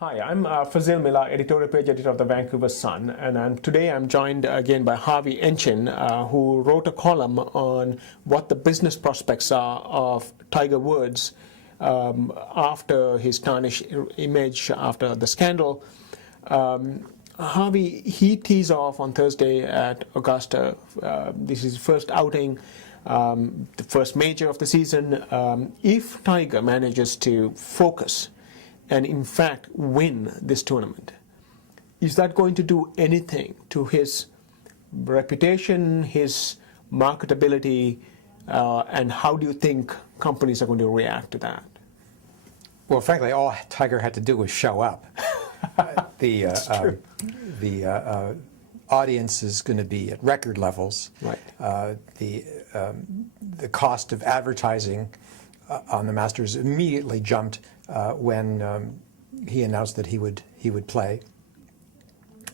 Hi, I'm Fazil, Mihlar, editorial page editor of the Vancouver Sun, and today I'm joined again by Harvey Enchin, who wrote a column on what the business prospects are of Tiger Woods after his tarnished image after the scandal. Harvey, he tees off on Thursday at Augusta. This is his first outing, the first major of the season. If Tiger manages to focus and in fact win this tournament, is that going to do anything to his reputation, his marketability, and how do you think companies are going to react to that? Well, frankly, all Tiger had to do was show up. The audience is going to be at record levels. Right. The cost of advertising on the Masters immediately jumped when he announced that he would play.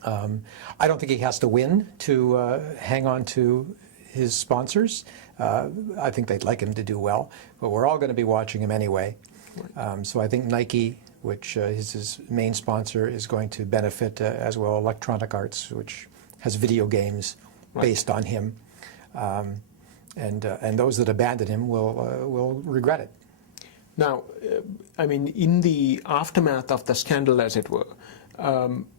I don't think he has to win to hang on to his sponsors. I think they'd like him to do well, but we're all going to be watching him anyway. So I think Nike, which is his main sponsor, is going to benefit as well. Electronic Arts, which has video games based on him, and those that abandon him will regret it. Now, I mean, in the aftermath of the scandal, as it were,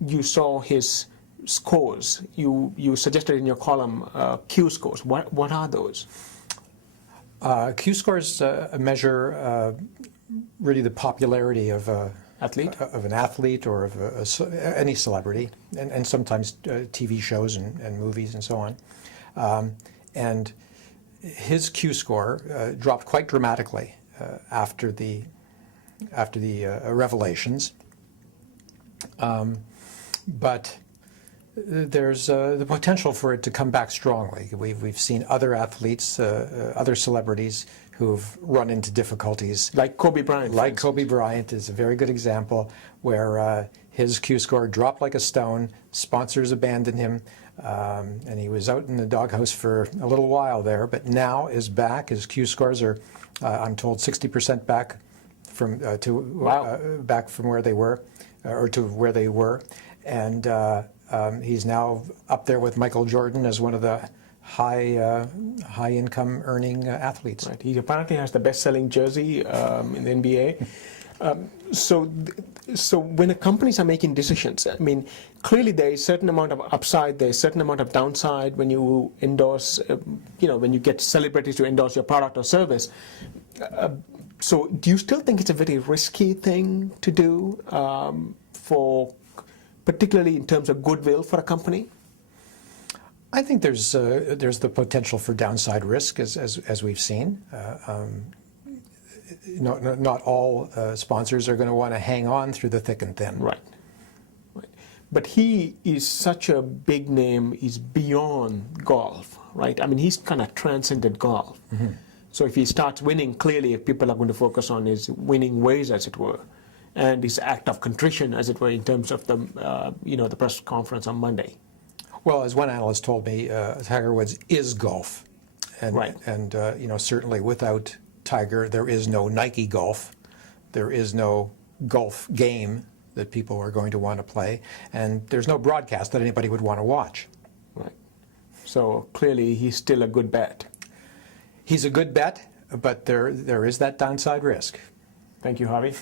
you saw his scores. You suggested in your column Q scores. What are those? Q scores measure really the popularity of an athlete or of any celebrity, and sometimes TV shows and movies and so on. And his Q score dropped quite dramatically after the revelations, but there's the potential for it to come back strongly. We've seen other athletes, other celebrities who've run into difficulties. Like Kobe Bryant. Like Kobe Bryant is a very good example where his Q score dropped like a stone, sponsors abandoned him, and he was out in the doghouse for a little while there, but now is back. His Q scores are, I'm told, 60% back from back from where they were, or to where they were, and he's now up there with Michael Jordan as one of the high income earning athletes. Right. He apparently has the best-selling jersey in the NBA. So when the companies are making decisions, I mean, clearly there is a certain amount of upside, there is a certain amount of downside when you endorse, when you get celebrities to endorse your product or service. So do you still think it's a very risky thing to do, particularly in terms of goodwill for a company? I think there's the potential for downside risk, as we've seen. Not all sponsors are going to want to hang on through the thick and thin. Right. But he is such a big name, he's beyond golf, right? I mean, he's kind of transcended golf. Mm-hmm. So if he starts winning, clearly people are going to focus on his winning ways, as it were, and his act of contrition, as it were, in terms of the, the press conference on Monday. Well, as one analyst told me, Tiger Woods is golf. And, right. And certainly without Tiger, there is no Nike golf. There is no golf game that people are going to want to play. And there's no broadcast that anybody would want to watch. Right. So clearly he's still a good bet. He's a good bet, but there is that downside risk. Thank you, Harvey.